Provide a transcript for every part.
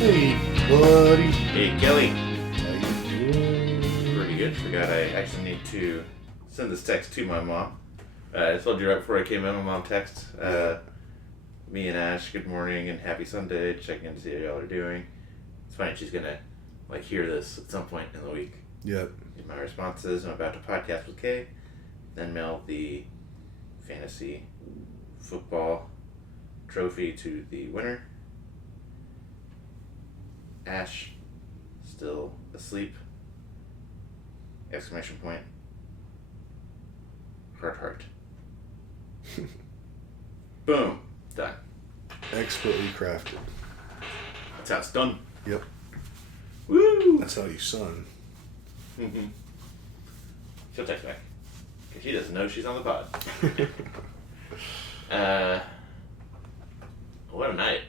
Hey, buddy. Hey, Kelly. How you doing? Pretty good. Forgot I actually need to send this text to my mom. I told you right before I came in, my mom texted me and Ash, good morning and happy Sunday, checking in to see how y'all are doing. It's funny, she's going to hear this at some point in the week. Yep. And my response is, I'm about to podcast with Kay, then mail the fantasy football trophy to the winner. Ash, still asleep. Exclamation point. Heart. Boom. Done. Expertly crafted. That's how it's done. Yep. Woo! That's how you son. Mm-hmm. She'll text back. Because she doesn't know she's on the pod. What a night.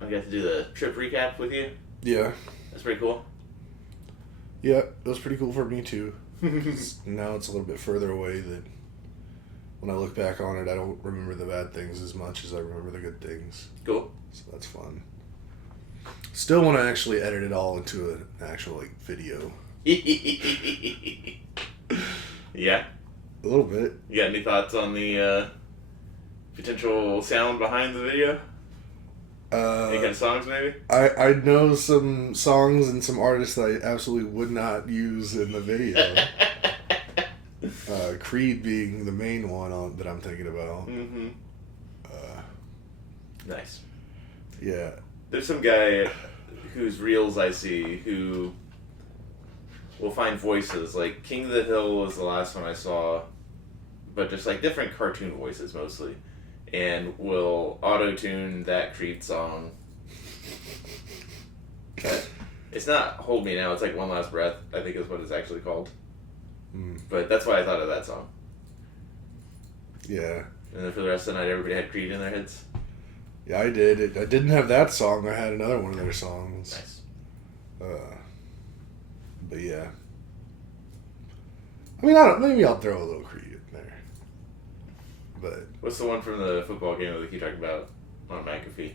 I got to do the trip recap with you. Yeah. That's pretty cool. Yeah, it was pretty cool for me too. Now it's a little bit further away that when I look back on it, I don't remember the bad things as much as I remember the good things. Cool. So that's fun. Still want to actually edit it all into an actual video. Yeah. A little bit. You got any thoughts on the potential sound behind the video? Any kind of songs, maybe? I know some songs and some artists that I absolutely would not use in the video. Creed being the main one that I'm thinking about. Mm-hmm. Nice. Yeah. There's some guy whose reels I see who will find voices. Like King of the Hill was the last one I saw, but just like different cartoon voices mostly. And will auto-tune that Creed song. But it's not Hold Me Now, it's like One Last Breath, I think is what it's actually called. But that's why I thought of that song. Yeah. And then for the rest of the night, everybody had Creed in their heads. Yeah, I did. I didn't have that song. I had another one of their songs. Nice. But yeah. I mean, maybe I'll throw a little Creed in there. But What's the one from the football game that we keep talking about on McAfee?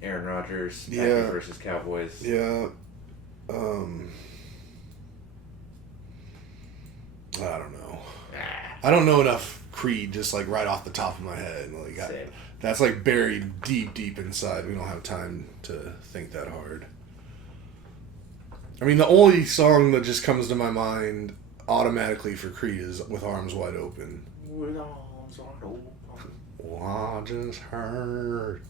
Aaron Rodgers, Packers versus Cowboys. Yeah. I don't know. I don't know enough Creed just like right off the top of my head. Like that's like buried deep inside. We don't have time to think that hard. I mean, the only song that just comes to my mind automatically for Creed is With Arms Wide Open. With arms wide open. Well, I just heard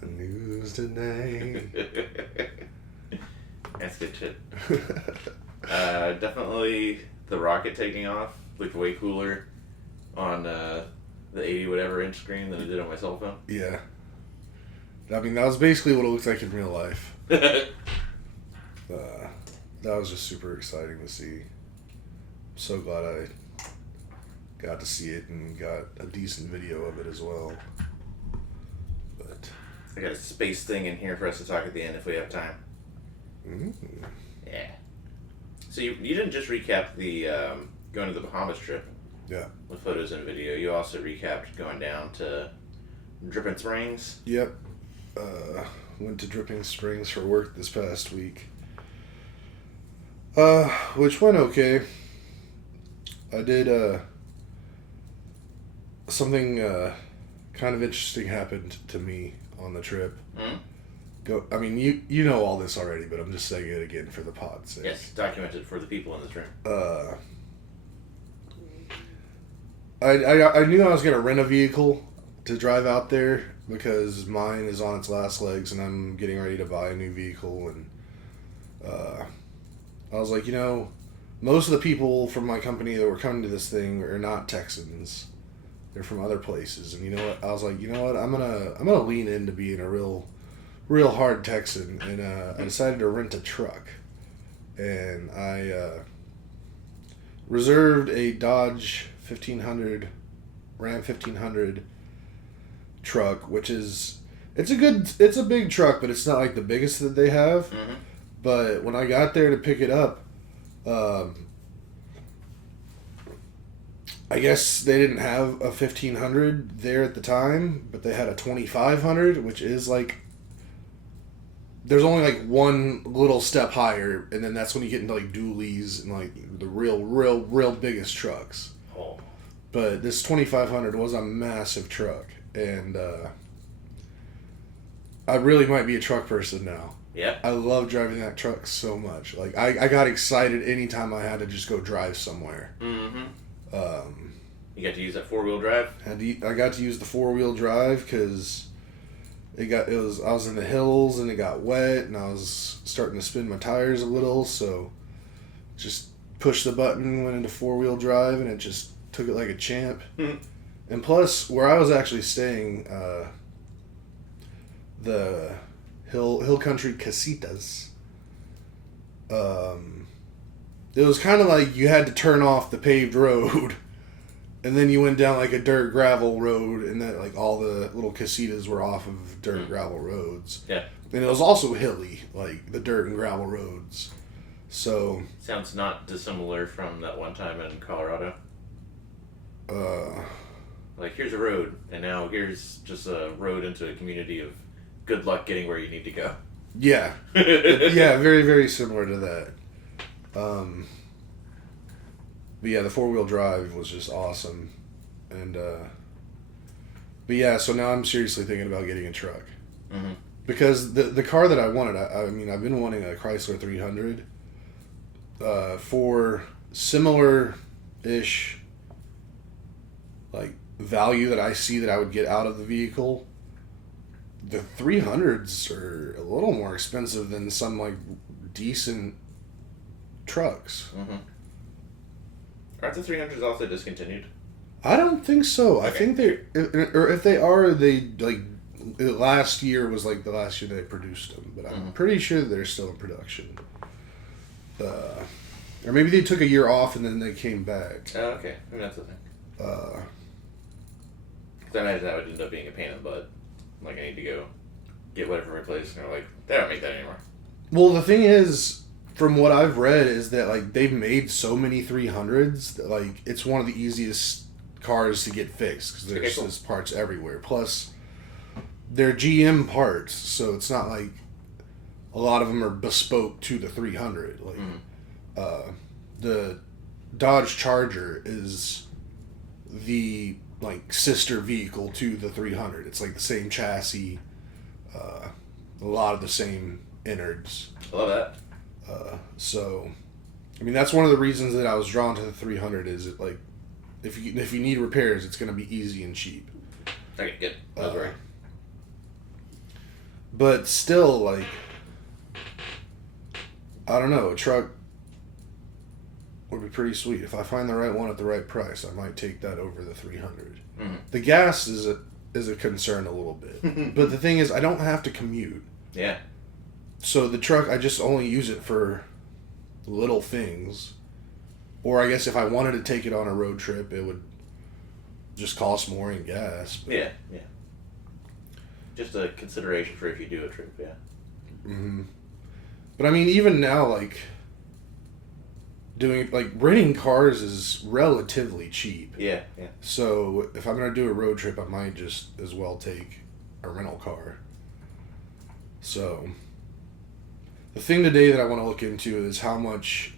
the news today. That's good shit. Definitely the rocket taking off looked way cooler on the 80 whatever inch screen than it did on my cell phone. Yeah. I mean, that was basically what it looked like in real life. That was just super exciting to see. I'm so glad I got to see it and got a decent video of it as well. But I got a space thing in here for us to talk at the end if we have time. Mm-hmm. Yeah. So you didn't just recap the going to the Bahamas trip. Yeah. With photos and video. You also recapped going down to Dripping Springs. Yep. Went to Dripping Springs for work this past week. Which went okay. I did, something, kind of interesting happened to me on the trip. Mm-hmm. I mean, you know all this already, but I'm just saying it again for the pod's sake. Yes, documented for the people in this room. I knew I was going to rent a vehicle to drive out there because mine is on its last legs and I'm getting ready to buy a new vehicle. And I was like, most of the people from my company that were coming to this thing are not Texans. They're from other places. And you know what? I was like, you know what? I'm gonna lean into being a real hard Texan. And I decided to rent a truck. And I reserved a Dodge 1500, Ram 1500 truck, which is it's a big truck, but it's not like the biggest that they have. Mm-hmm. But when I got there to pick it up, I guess they didn't have a 1500 there at the time, but they had a 2500, which is like there's only like one little step higher, and then that's when you get into like dualies and like the real biggest trucks. Oh. But this 2500 was a massive truck, and I really might be a truck person now. Yeah. I love driving that truck so much. Like I got excited anytime I had to just go drive somewhere. Mm-hmm. You got to use that 4-wheel drive? I got to use the 4-wheel drive because I was in the hills and it got wet and I was starting to spin my tires a little, so just pushed the button, went into 4-wheel drive, and it just took it like a champ. Mm-hmm. And plus, where I was actually staying, the Hill Country Casitas, it was kind of like you had to turn off the paved road, and then you went down like a dirt gravel road, and then like all the little casitas were off of dirt gravel roads. Yeah. And it was also hilly, like the dirt and gravel roads. So sounds not dissimilar from that one time in Colorado. Like, here's a road, and now here's just a road into a community of good luck getting where you need to go. Yeah. Yeah, very, very similar to that. But yeah, the 4-wheel drive was just awesome. And, but yeah, so now I'm seriously thinking about getting a truck. Mm-hmm. Because the car that I wanted, I mean, I've been wanting a Chrysler 300 for similar-ish, like, value that I see that I would get out of the vehicle. The 300s are a little more expensive than some, like, decent trucks. Mm-hmm. Aren't the 300s also discontinued? I don't think so. Okay. I think or if they are, they, like, last year was, like, the last year they produced them. But I'm pretty sure that they're still in production. Or maybe they took a year off and then they came back. Oh, okay. Maybe that's the thing. Because I imagine that would end up being a pain in the butt. Like, I need to go get whatever replaced, and they're like, they don't make that anymore. Well, the thing is, from what I've read, is that, like, they've made so many 300s that, like, it's one of the easiest cars to get fixed because there's just parts everywhere. Plus, they're GM parts, so it's not like a lot of them are bespoke to the 300. Like, the Dodge Charger is the, like, sister vehicle to the 300. It's like the same chassis, a lot of the same innards. I love that. So, I mean, that's one of the reasons that I was drawn to the 300 is it, like, if you need repairs, it's going to be easy and cheap. Okay, good. That's right. But still, like, I don't know, a truck would be pretty sweet. If I find the right one at the right price, I might take that over the 300. Mm-hmm. The gas is a concern a little bit. But the thing is, I don't have to commute. Yeah. So the truck, I just only use it for little things. Or I guess if I wanted to take it on a road trip, it would just cost more in gas. But, yeah. Just a consideration for if you do a trip, yeah. Mm-hmm. But I mean, even now, like, renting cars is relatively cheap. Yeah. So if I'm going to do a road trip, I might just as well take a rental car. So the thing today that I want to look into is how much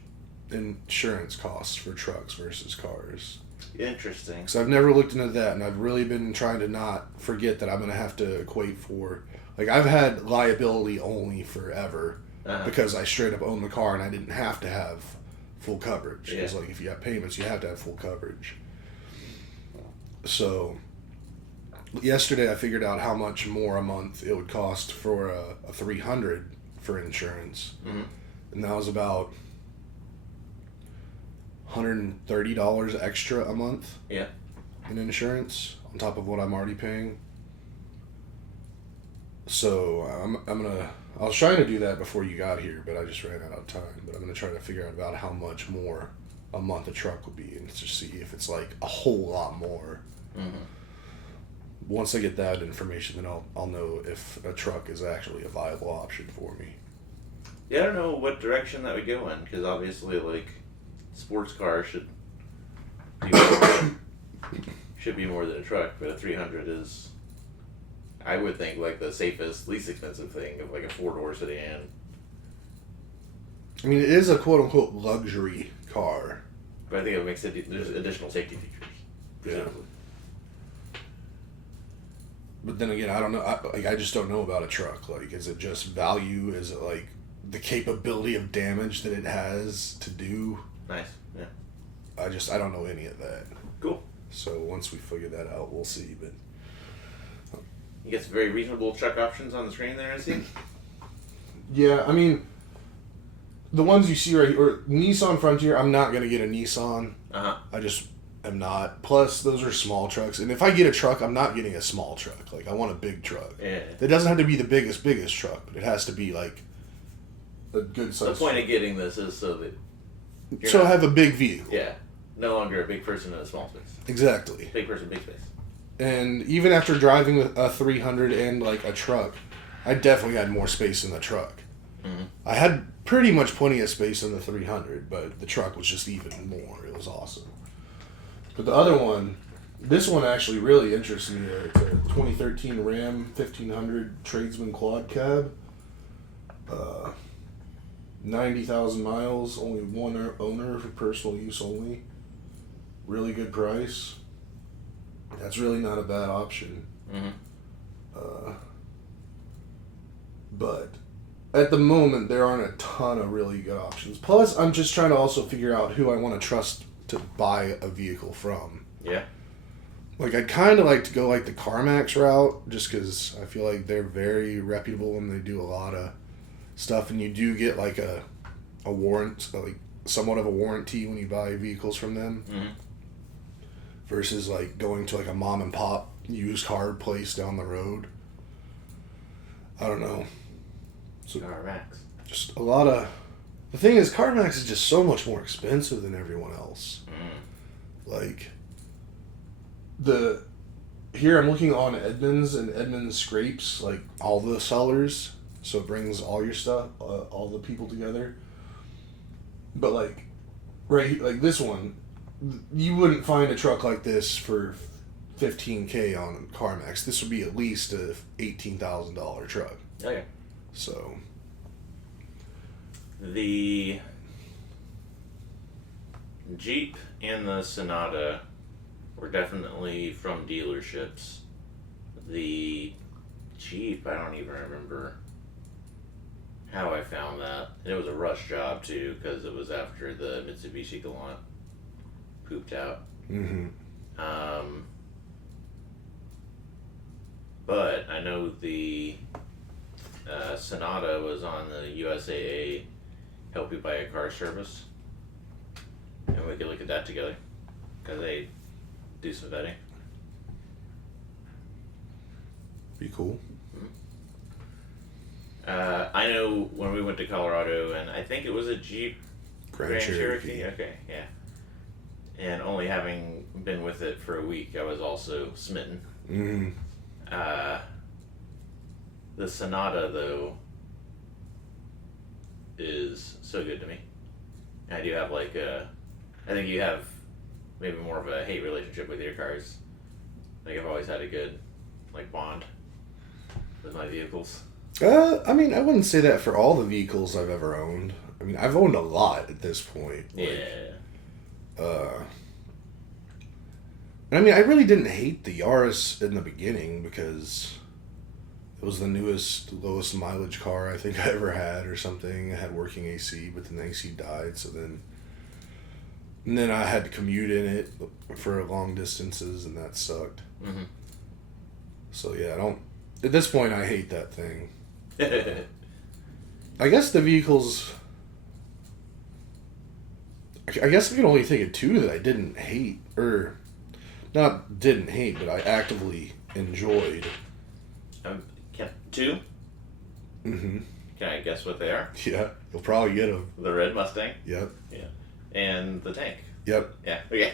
insurance costs for trucks versus cars. Interesting. Because I've never looked into that, and I've really been trying to not forget that I'm going to have to equate for... Like, I've had liability only forever because I straight up own the car and I didn't have to have full coverage. Because, like, if you have payments, you have to have full coverage. So, yesterday I figured out how much more a month it would cost for a 300 for insurance. Mm-hmm. And that was about $130 extra a month in insurance on top of what I'm already paying. So I was trying to do that before you got here, but I just ran out of time. But I'm gonna try to figure out about how much more a month a truck would be, and just see if it's like a whole lot more. Mm-hmm. Once I get that information, then I'll know if a truck is actually a viable option for me. Yeah, I don't know what direction that would go in, because obviously, like, sports cars should do should be more than a truck, but a 300 is, I would think, like the safest, least expensive thing of like a 4-door sedan. I mean, it is a quote-unquote luxury car. But I think it makes it, there's additional safety features. Presumably. But then again, I don't know. I just don't know about a truck. Like, is it just value? Is it like the capability of damage that it has to do? Nice, yeah. I don't know any of that. Cool. So once we figure that out, we'll see. But you get some very reasonable truck options on the screen there, I see. Yeah, I mean, the ones you see right here, or Nissan Frontier, I'm not gonna get a Nissan. I just am not. Plus, those are small trucks, and if I get a truck, I'm not getting a small truck. Like, I want a big truck. Yeah. It doesn't have to be the biggest truck, but it has to be like a good size. The point of getting this is so that I have a big vehicle. Yeah. No longer a big person in a small space. Exactly. Big person, big space. And even after driving a 300 and like a truck, I definitely had more space in the truck. Mm-hmm. I had pretty much plenty of space in the 300, but the truck was just even more. It was awesome. But the other one, this one actually really interests me. It's a 2013 Ram 1500 Tradesman Quad Cab. 90,000 miles, only one owner for personal use only. Really good price. That's really not a bad option. Mm-hmm. But at the moment, there aren't a ton of really good options. Plus, I'm just trying to also figure out who I want to trust to buy a vehicle from. Yeah. Like, I'd kind of like to go like the CarMax route, just because I feel like they're very reputable and they do a lot of stuff, and you do get like a warrant, like somewhat of a warranty when you buy vehicles from them. Mm-hmm. Versus like going to like a mom and pop used car place down the road. I don't know. So CarMax. just a lot of. The thing is, CarMax is just so much more expensive than everyone else. Like here I'm looking on Edmunds, and Edmunds scrapes like all the sellers, so it brings all your stuff, all the people together. But like, right, like this one, you wouldn't find a truck like this for $15,000 on CarMax. This would be at least a $18,000 truck. Okay. So the Jeep and the Sonata were definitely from dealerships. The Jeep, I don't even remember how I found that. It was a rush job too, because it was after the Mitsubishi Galant pooped out. Mm-hmm. But I know the Sonata was on the USAA Help You Buy a Car service, and we could look at that together because they do some vetting. Be cool. I know when we went to Colorado, and I think it was a Jeep Grand Cherokee. Okay, yeah. And only having been with it for a week, I was also smitten. Mm-hmm. The Sonata, though, is so good to me. I do have I think you have maybe more of a hate relationship with your cars. Like, I've always had a good, bond with my vehicles. I mean, I wouldn't say that for all the vehicles I've ever owned. I mean, I've owned a lot at this point. I mean, I really didn't hate the Yaris in the beginning because it was the newest, lowest mileage car I think I ever had or something. I had working AC, but then the AC died, so then... And then I had to commute in it for long distances, and that sucked. Mm-hmm. So yeah, at this point, I hate that thing. I guess the vehicles... I guess I can only think of two that I didn't hate, or... Not didn't hate, but I actively enjoyed. Two? Mm-hmm. Can I guess what they are? Yeah, you'll probably get them. The red Mustang? Yep. Yeah. And the tank? Yep. Yeah, okay.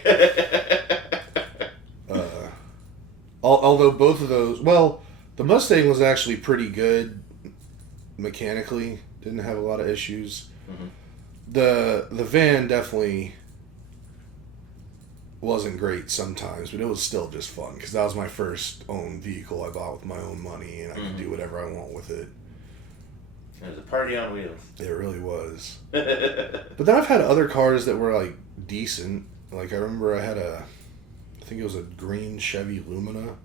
Although both of those... Well, the Mustang was actually pretty good mechanically. Didn't have a lot of issues. Mm-hmm. The van definitely... wasn't great sometimes, but it was still just fun because that was my first own vehicle I bought with my own money, and I could do whatever I want with it. It was a party on wheels. It really was. But then I've had other cars that were like decent. Like I remember I think it was a green Chevy Lumina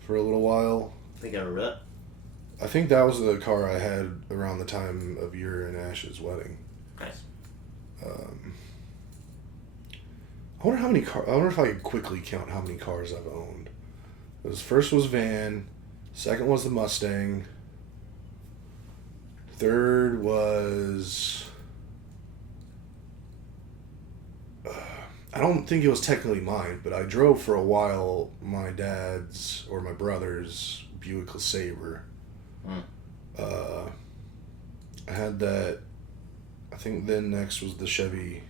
for a little while. I think I remember that. I think that was the car I had around the time of your and Ash's wedding. Nice. I wonder how many cars. I wonder if I could quickly count how many cars I've owned. First was van, second was the Mustang, third was. I don't think it was technically mine, but I drove for a while my dad's or my brother's Buick LeSabre. I had that. I think then next was the Chevy.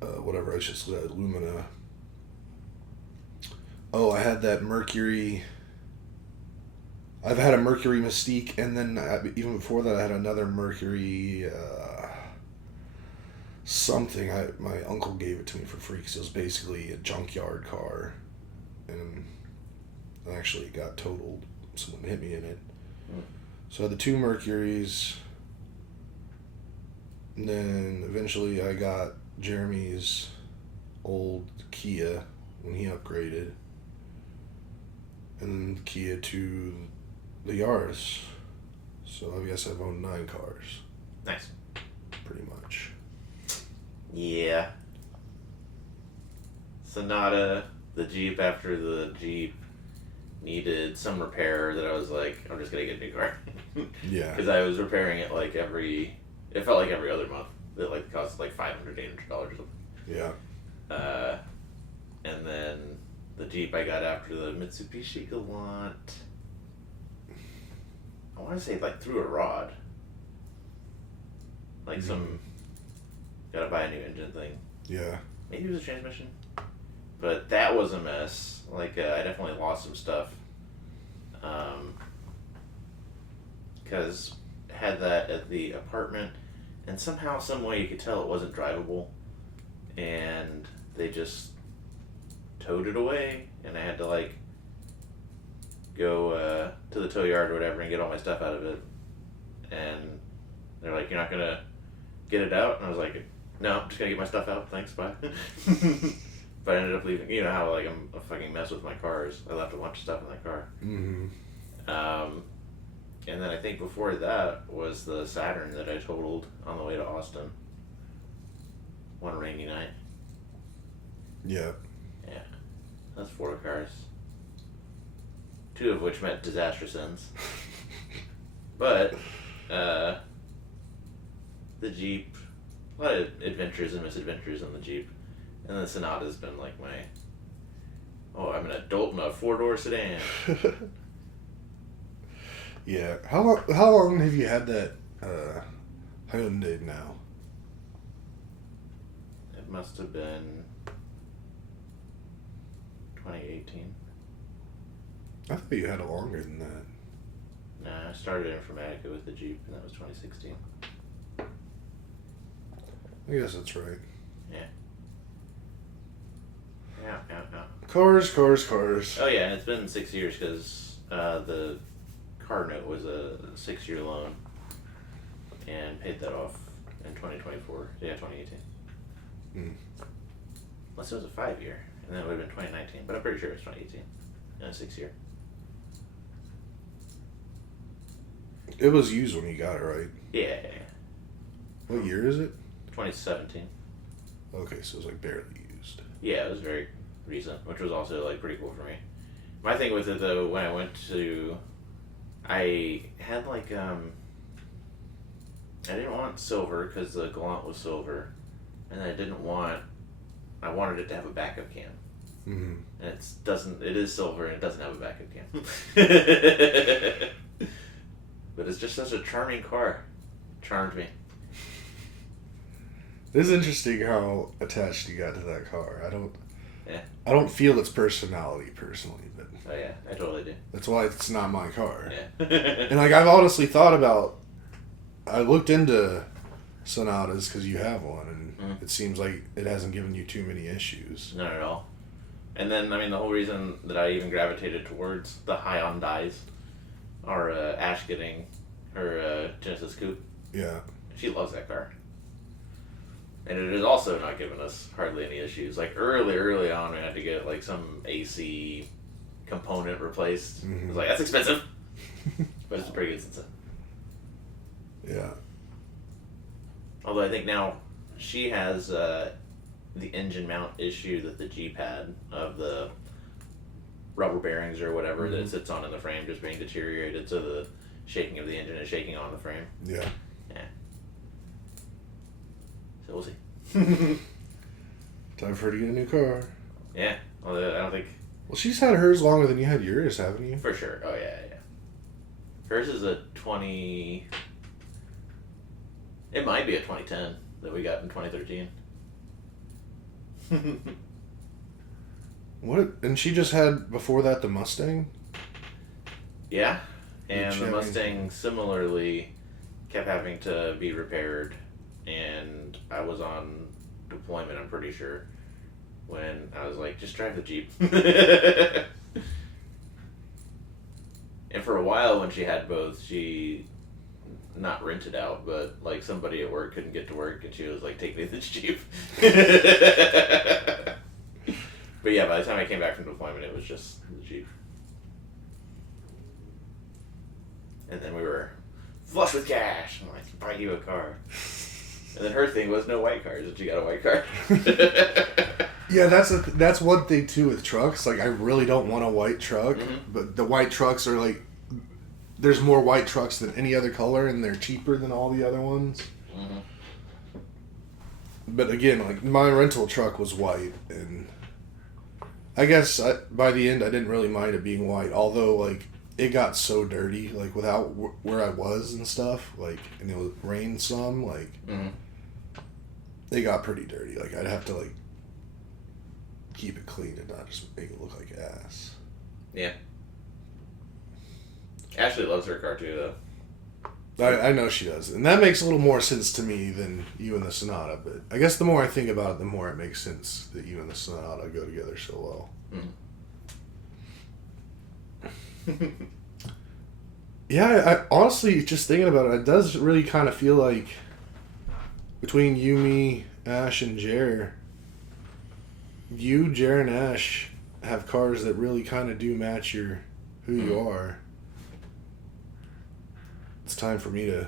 Whatever I just said, Lumina. Oh, I had that Mercury. I've had a Mercury Mystique, and then even before that, I had another Mercury. Something. My uncle gave it to me for free because it was basically a junkyard car, and actually got totaled. Someone hit me in it. So I had the two Mercuries, and then eventually I got Jeremy's old Kia when he upgraded, and then Kia to the Yaris. So I guess I've owned 9 cars. Nice. Pretty much. Yeah. Sonata, the Jeep, after the Jeep needed some repair that I was like, I'm just going to get a new car. Yeah. Because I was repairing it like it felt like every other month. It like cost like $500, $800 or something. Yeah. And then the Jeep I got after the Mitsubishi Galant. I want to say like through a rod. Like some. Gotta buy a new engine thing. Yeah. Maybe it was a transmission. But that was a mess. Like, I definitely lost some stuff. Because had that at the apartment, and somehow, some way you could tell it wasn't drivable. And they just towed it away, and I had to, like, go to the tow yard or whatever and get all my stuff out of it. And they're like, you're not gonna get it out? And I was like, no, I'm just gonna get my stuff out, thanks, bye. But I ended up leaving, you know how, like, I'm a fucking mess with my cars. I left a bunch of stuff in that car. And then I think before that was the Saturn that I totaled on the way to Austin. One rainy night. Yeah. Yeah. That's 4 cars. 2 of which met disastrous ends. But, the Jeep, a lot of adventures and misadventures in the Jeep. And the Sonata's been like I'm an adult in a 4-door sedan. Yeah. How long have you had that Hyundai now? It must have been 2018. I thought you had it longer than that. Nah, I started Informatica with the Jeep, and that was 2016. I guess that's right. Yeah. Yeah. Cars. Oh yeah, and it's been 6 years because the car note was a 6-year loan, and paid that off in 2024. Yeah, 2018. Unless it was a 5-year, and then it would have been 2019. But I'm pretty sure it's 2018. And a 6-year. It was used when you got it, right? Yeah. What year is it? 2017. Okay, so it was like barely used. Yeah, it was very recent, which was also like pretty cool for me. My thing with it though, when I went to, I had like I didn't want silver because the Galant was silver, and I wanted it to have a backup cam. And it is silver and it doesn't have a backup cam. But it's just such a charming car. Charmed me. It is interesting how attached you got to that car. I don't feel its personality personally, but Oh yeah, I totally do. that's why it's not my car. Yeah. And like I've honestly thought about, I looked into Sonatas because you have one, and it seems like it hasn't given you too many issues. Not at all. And then, I mean, the whole reason that I even gravitated towards the Hyundais are Ash getting her Genesis Coupe. Yeah. She loves that car. And it has also not given us hardly any issues. Like, early on, we had to get, like, some AC component replaced. I was like, that's expensive. But it's pretty good since then. Yeah. Although I think now she has the engine mount issue that the Jeep had of the rubber bearings or whatever that it sits on in the frame just being deteriorated, so the shaking of the engine is shaking on the frame. Yeah. Yeah. So we'll see. Time for her to get a new car. Yeah. Although I don't think... Well, she's had hers longer than you had yours, haven't you? For sure. Oh, yeah. Hers is a 20... It might be a 2010 that we got in 2013. What? And she just had, before that, the Mustang? Yeah. And the Mustang similarly kept having to be repaired. And I was on deployment, I'm pretty sure, when I was like, just drive the Jeep. And for a while when she had both, she not rented out, but like somebody at work couldn't get to work and she was like, take me to the Jeep. But yeah, by the time I came back from deployment, it was just the Jeep. And then we were flush with cash. I'm like, buy you a car. And then her thing was no white cars, and she got a white car. Yeah, that's one thing too with trucks. Like, I really don't want a white truck, but the white trucks are like, there's more white trucks than any other color, and they're cheaper than all the other ones. But again, like, my rental truck was white, and I guess by the end I didn't really mind it being white, although like it got so dirty, like without where I was and stuff, like, and it would rain some, like it got pretty dirty. Like, I'd have to like keep it clean and not just make it look like ass. Yeah. Ashley loves her car too, though. I know she does, and that makes a little more sense to me than you and the Sonata. But I guess the more I think about it, the more it makes sense that you and the Sonata go together so well. Yeah, I honestly, just thinking about it, it does really kind of feel like between you, me, Ash, and Jer, and Ash have cars that really kind of do match who you are. It's time for me to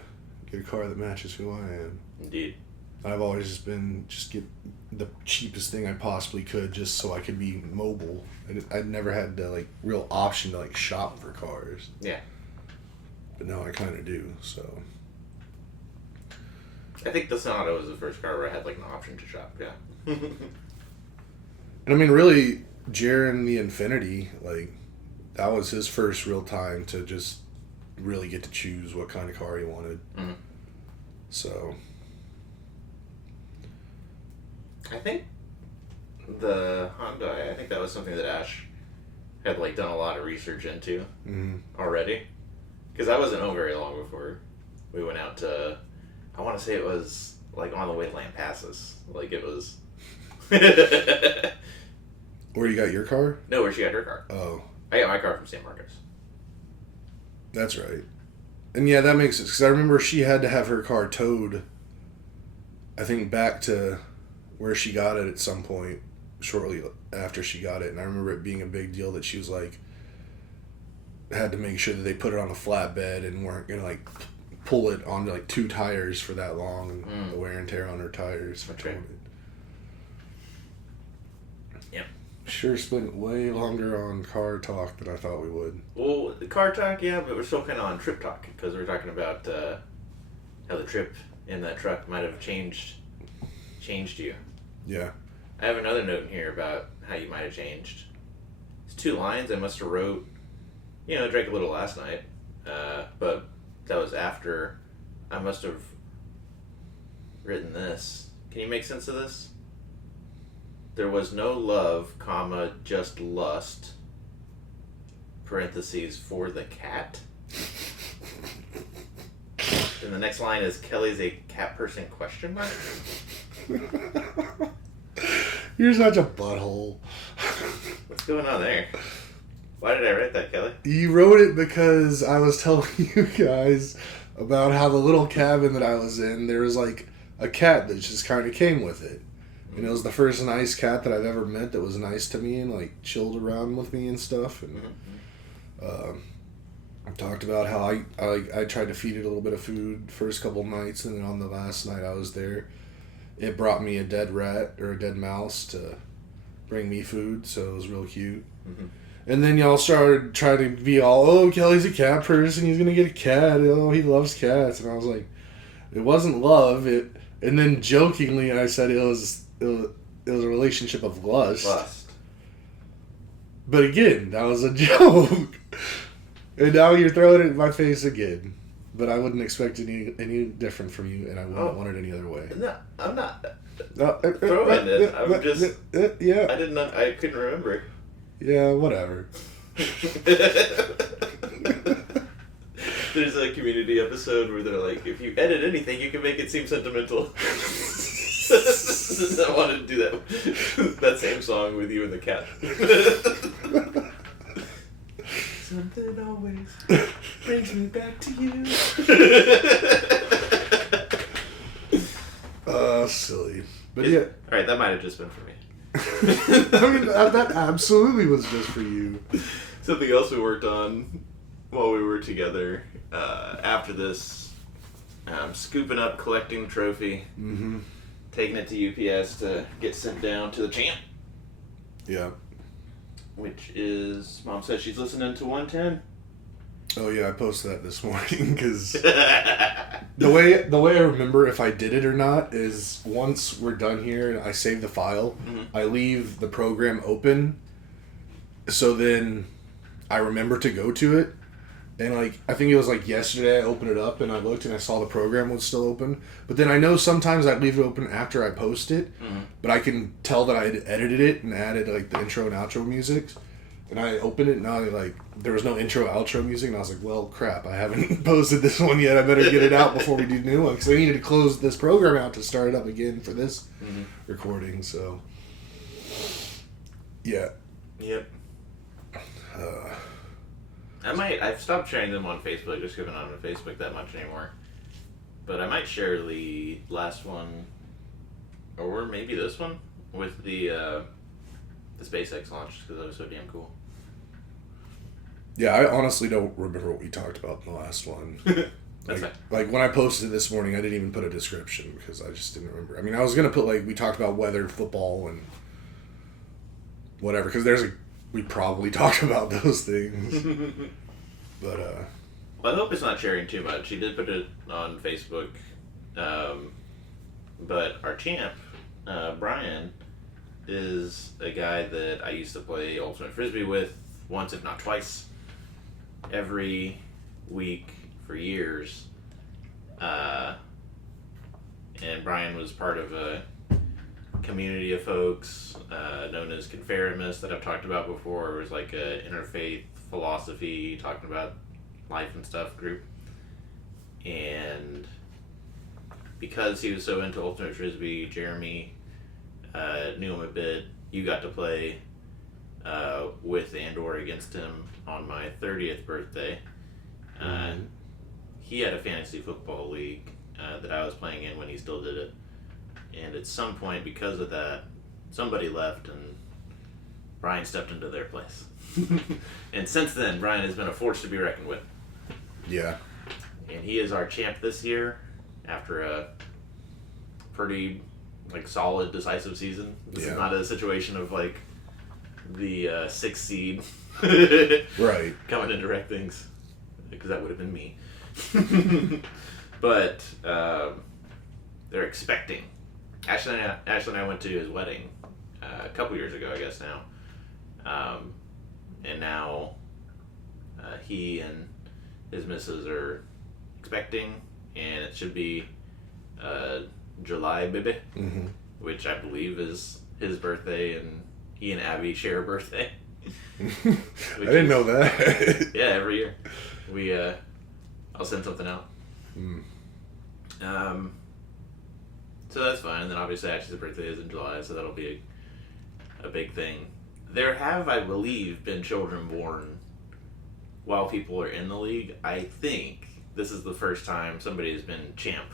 get a car that matches who I am. Indeed. I've always been just get the cheapest thing I possibly could just so I could be mobile. I'd never had the like real option to like shop for cars. Yeah. But now I kind of do, so. I think the Sonata was the first car where I had like an option to shop, yeah. And I mean, really, Jaron the Infinity, like, that was his first real time to just really get to choose what kind of car he wanted. So. I think the Honda, I think that was something that Ash had like done a lot of research into already. Because I wasn't home very long before we went out to, I want to say it was like on the way to Lampasas. Like it was. Where you got your car? No, where she got her car. Oh. I got my car from San Marcos. That's right. And yeah, that makes sense. Because I remember she had to have her car towed, I think, back to where she got it at some point shortly after she got it. And I remember it being a big deal that she was like, had to make sure that they put it on a flatbed and weren't going to like pull it onto like two tires for that long, and the wear and tear on her tires. Okay. Yeah. Sure spent way longer on car talk than I thought we would. Well, the car talk, yeah, but we're still kind of on trip talk because we're talking about how the trip in that truck might have changed you. Yeah. I have another note in here about how you might have changed. It's 2 lines I must have wrote. I drank a little last night, but that was after I must have written this. Can you make sense of this? There was no love, comma, just lust, parentheses, for the cat. And the next line is, Kelly's a cat person, question mark? You're such a butthole. What's going on there? Why did I write that, Kelly? You wrote it because I was telling you guys about how the little cabin that I was in, there was like a cat that just kind of came with it. And it was the first nice cat that I've ever met that was nice to me and like chilled around with me and stuff. And I talked about how I tried to feed it a little bit of food first couple nights, and then on the last night I was there, it brought me a dead rat or a dead mouse to bring me food, so it was real cute. Mm-hmm. And then y'all started trying to be all, oh, Kelly's a cat person, he's gonna get a cat, oh, he loves cats, and I was like, it wasn't love, and then jokingly I said it was a relationship of lust. But again, that was a joke. And now you're throwing it in my face again. But I wouldn't expect any different from you, and I wouldn't want it any other way. No, I'm not throwing it. I'm just... Yeah. I couldn't remember. Yeah, whatever. There's a Community episode where they're like, if you edit anything, you can make it seem sentimental. I wanted to do that same song with you and the cat. Something always brings me back to you. Silly. But yeah. Alright, that might have just been for me. I mean, that absolutely was just for you. Something else we worked on while we were together after this, scooping up, collecting the trophy, taking it to UPS to get sent down to the champ. Yeah. Which is, Mom says she's listening to 110. Oh yeah, I posted that this morning because the way I remember if I did it or not is once we're done here and I save the file, I leave the program open, so then I remember to go to it, and like I think it was like yesterday I opened it up and I looked and I saw the program was still open, but then I know sometimes I leave it open after I post it, but I can tell that I had edited it and added like the intro and outro music. And I opened it and I there was no intro outro music, and I was like, well, crap, I haven't posted this one yet. I better get it out before we do the new one, because I needed to close this program out to start it up again for this recording. So, yeah. Yep. I've stopped sharing them on Facebook, just giving on Facebook that much anymore. But I might share the last one, or maybe this one, with the SpaceX launch, because that was so damn cool. Yeah, I honestly don't remember what we talked about in the last one. That's like when I posted it this morning, I didn't even put a description because I just didn't remember. I mean, I was gonna put we talked about weather, football, and whatever, because we probably talked about those things. But well, I hope it's not sharing too much. He did put it on Facebook, but our champ, Brian, is a guy that I used to play Ultimate Frisbee with once, if not twice, every week for years. And Brian was part of a community of folks known as Conferimus that I've talked about before. It was like a interfaith philosophy, talking about life and stuff group. And because he was so into Ultimate Frisbee, Jeremy knew him a bit. You got to play with and/or against him on my 30th birthday. He had a fantasy football league that I was playing in when he still did it. And at some point, because of that, somebody left and Brian stepped into their place. And since then, Brian has been a force to be reckoned with. Yeah. And he is our champ this year after a pretty solid, decisive season. This is not a situation of the 6th seed right coming in to wreck things, because that would have been me. But they're expecting. Ashley and I went to his wedding a couple years ago, I guess now. And now he and his missus are expecting, and it should be July baby, which I believe is his birthday, and he and Abby share a birthday. I didn't know that. Yeah, every year. I'll send something out. So that's fine. And then obviously Ashley's birthday is in July, so that'll be a big thing. There have, I believe, been children born while people are in the league. I think this is the first time somebody has been champ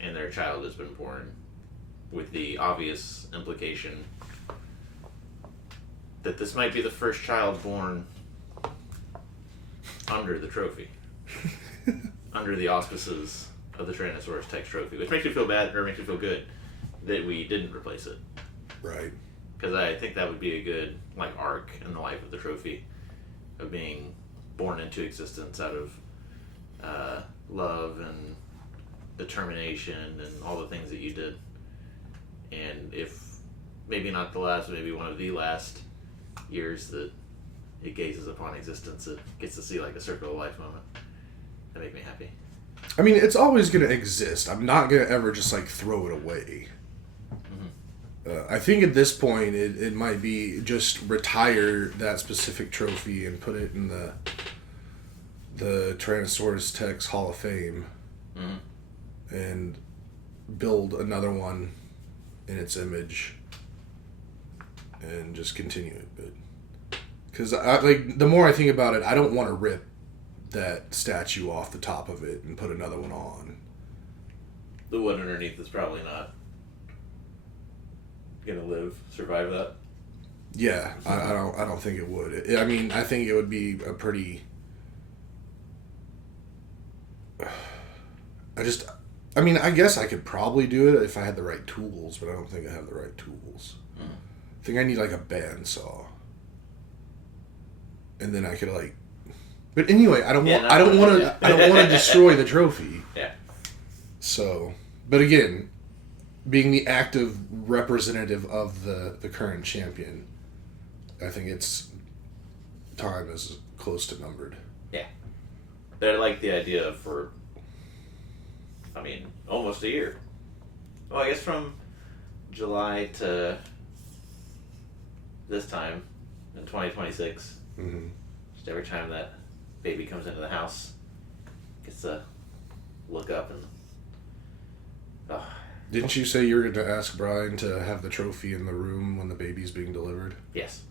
and their child has been born, with the obvious implication that this might be the first child born under the trophy. Under the auspices of the Tyrannosaurus Tex trophy, which makes me feel bad, or makes me feel good that we didn't replace it. Right. Because I think that would be a good arc in the life of the trophy, of being born into existence out of love and determination and all the things that you did. And if maybe not the last, maybe one of the last years that it gazes upon existence, it gets to see a circle of life moment. That make me happy. I mean, it's always going to exist. I'm not going to ever just throw it away. I think at this point it might be just retire that specific trophy and put it in the Tyrannosaurus Tex Hall of Fame, and build another one in its image and just continue it. But because the more I think about it, I don't want to rip that statue off the top of it and put another one on. The one underneath is probably not gonna survive that. Yeah, I don't think it would. I mean, I think it would be a pretty. I guess I could probably do it if I had the right tools, but I don't think I have the right tools. I think I need a bandsaw, and then I could But anyway, I don't want to destroy the trophy. Yeah. So, but again, being the active representative of the current champion, I think its time is close to numbered. Yeah. But I like the idea for, almost a year. Well, I guess from July to this time in 2026, just every time that baby comes into the house, gets to look up and... Oh. Didn't you say you were going to ask Brian to have the trophy in the room when the baby's being delivered? Yes.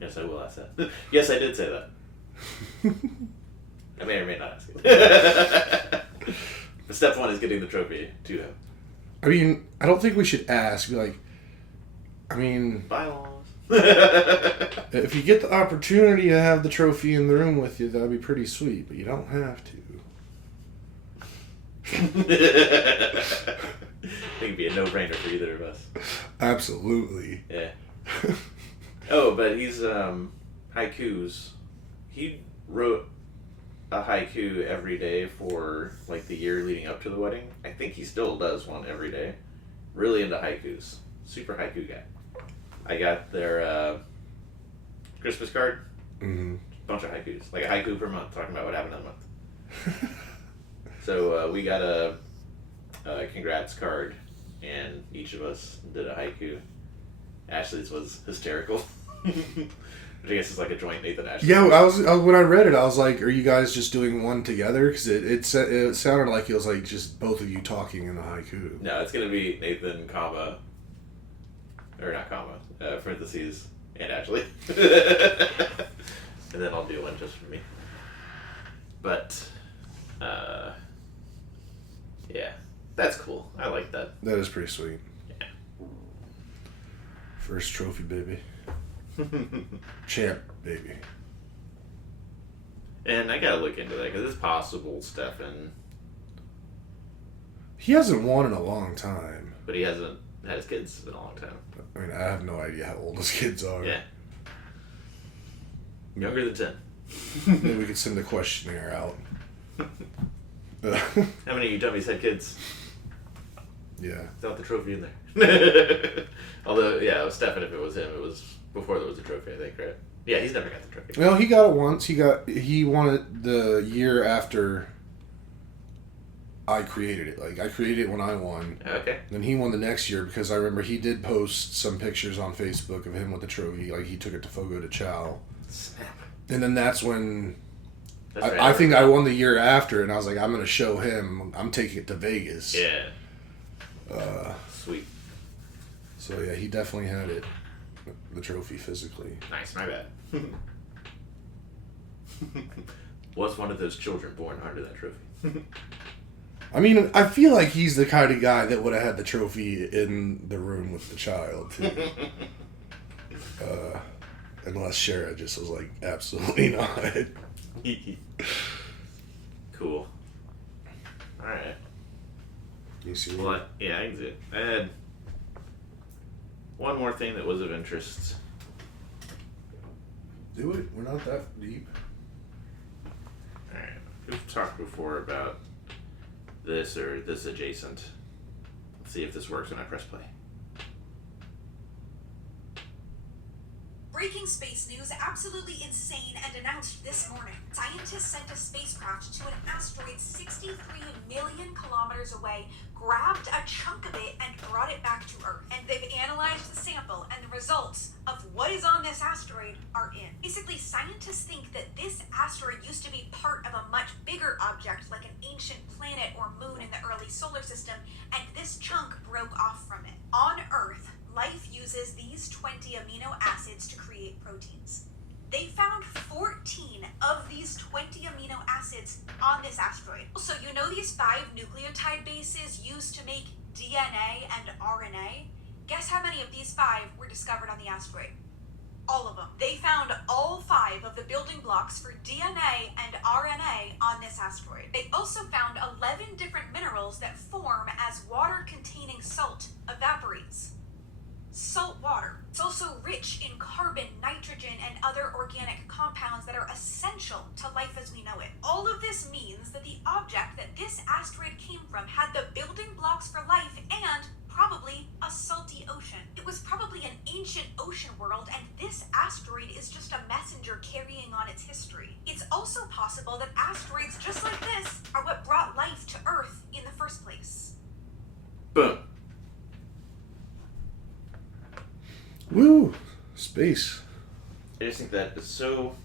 Yes, I will ask that. Yes, I did say that. I may or may not ask it. But step one is getting the trophy to him. I don't think we should ask. Be bylaws. If you get the opportunity to have the trophy in the room with you, that'd be pretty sweet, but you don't have to. I think it'd be a no-brainer for either of us. Absolutely. Yeah. Oh, but he's haikus. He wrote a haiku every day for the year leading up to the wedding. I think he still does one every day. Really into haikus. Super haiku guy. I got their Christmas card. Bunch of haikus. A haiku per month, talking about what happened in the month. So we got a congrats card, and each of us did a haiku. Ashley's was hysterical. Which I guess is a joint Nathan Ashley. Yeah, when I read it, I was like, are you guys just doing one together? Because it sounded like it was just both of you talking in the haiku. No, it's going to be Nathan, comma, or not comma, parentheses, and Ashley. And then I'll do one just for me. But, yeah, that's cool. I like that. That is pretty sweet. Yeah. First trophy, baby. Champ, baby. And I gotta look into that, because it's possible Stefan... He hasn't won in a long time. But he hasn't had his kids in a long time. I have no idea how old his kids are. Yeah. Younger than 10. Maybe we could send the questionnaire out. How many of you dummies had kids? Yeah. Without the trophy in there. Although, yeah, it was Stefan. If it was him, it was before there was a trophy, I think, right? Yeah, he's never got the trophy. No, he got it once. He won it the year after I created it. I created it when I won. Okay. Then he won the next year because I remember he did post some pictures on Facebook of him with the trophy. He took it to Fogo de Chao. Snap. And then that's when That's right. I think I won the year after, and I was like, I'm going to show him. I'm taking it to Vegas. Yeah. Sweet. So, yeah, he definitely had it. The trophy physically. Nice, my bad. Was one of those children born under that trophy? I mean, I feel like he's the kind of guy that would have had the trophy in the room with the child, too. Unless Shara just was like, absolutely not. Cool. Alright. You see well, yeah, I can see it. I had one more thing that was of interest. Do it. We're not that deep. Alright. We've talked before about this or this adjacent. Let's see if this works when I press play. Breaking space news, absolutely insane and announced this morning. Scientists sent a spacecraft to an asteroid 63 million kilometers away, grabbed a chunk of it, and brought it back to Earth. And they've analyzed the sample, and the results of what is on this asteroid are in. Basically, scientists think that this asteroid used to be part of a much bigger object, like an ancient planet or moon in the early solar system, and this chunk broke off from it. On Earth, life uses these 20 amino acids to create proteins. They found 14 of these 20 amino acids on this asteroid. So you know these 5 nucleotide bases used to make DNA and RNA? Guess how many of these 5 were discovered on the asteroid? All of them. They found all 5 of the building blocks for DNA and RNA on this asteroid. They also found 11 different minerals that form as water-containing salt evaporates. Salt water. It's also rich in carbon, nitrogen, and other organic compounds that are essential to life as we know it. All of this means that the object that this asteroid came from had the building blocks for life and probably a salty ocean. It was probably an ancient ocean world, and this asteroid is just a messenger carrying on its history. It's also possible that asteroids just like this are what brought life to Earth in the first place. Boom. Woo! Space. I just think that is so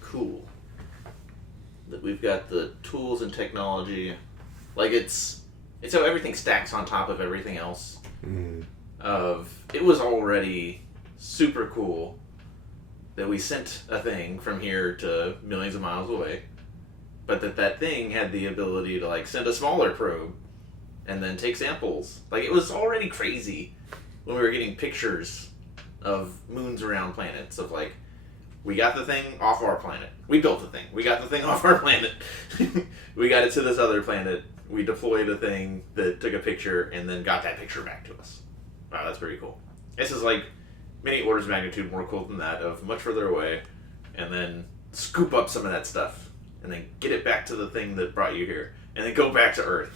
cool that we've got the tools and technology. Like it's how everything stacks on top of everything else. It was already super cool that we sent a thing from here to millions of miles away, but that thing had the ability to like send a smaller probe and then take samples. Like it was already crazy when we were getting pictures of moons around planets of like, we got the thing off our planet. We built the thing. We got the thing off our planet. We got it to this other planet. We deployed a thing that took a picture and then got that picture back to us. Wow, that's pretty cool. This is like many orders of magnitude more cool than that, of much further away, and then scoop up some of that stuff and then get it back to the thing that brought you here and then go back to Earth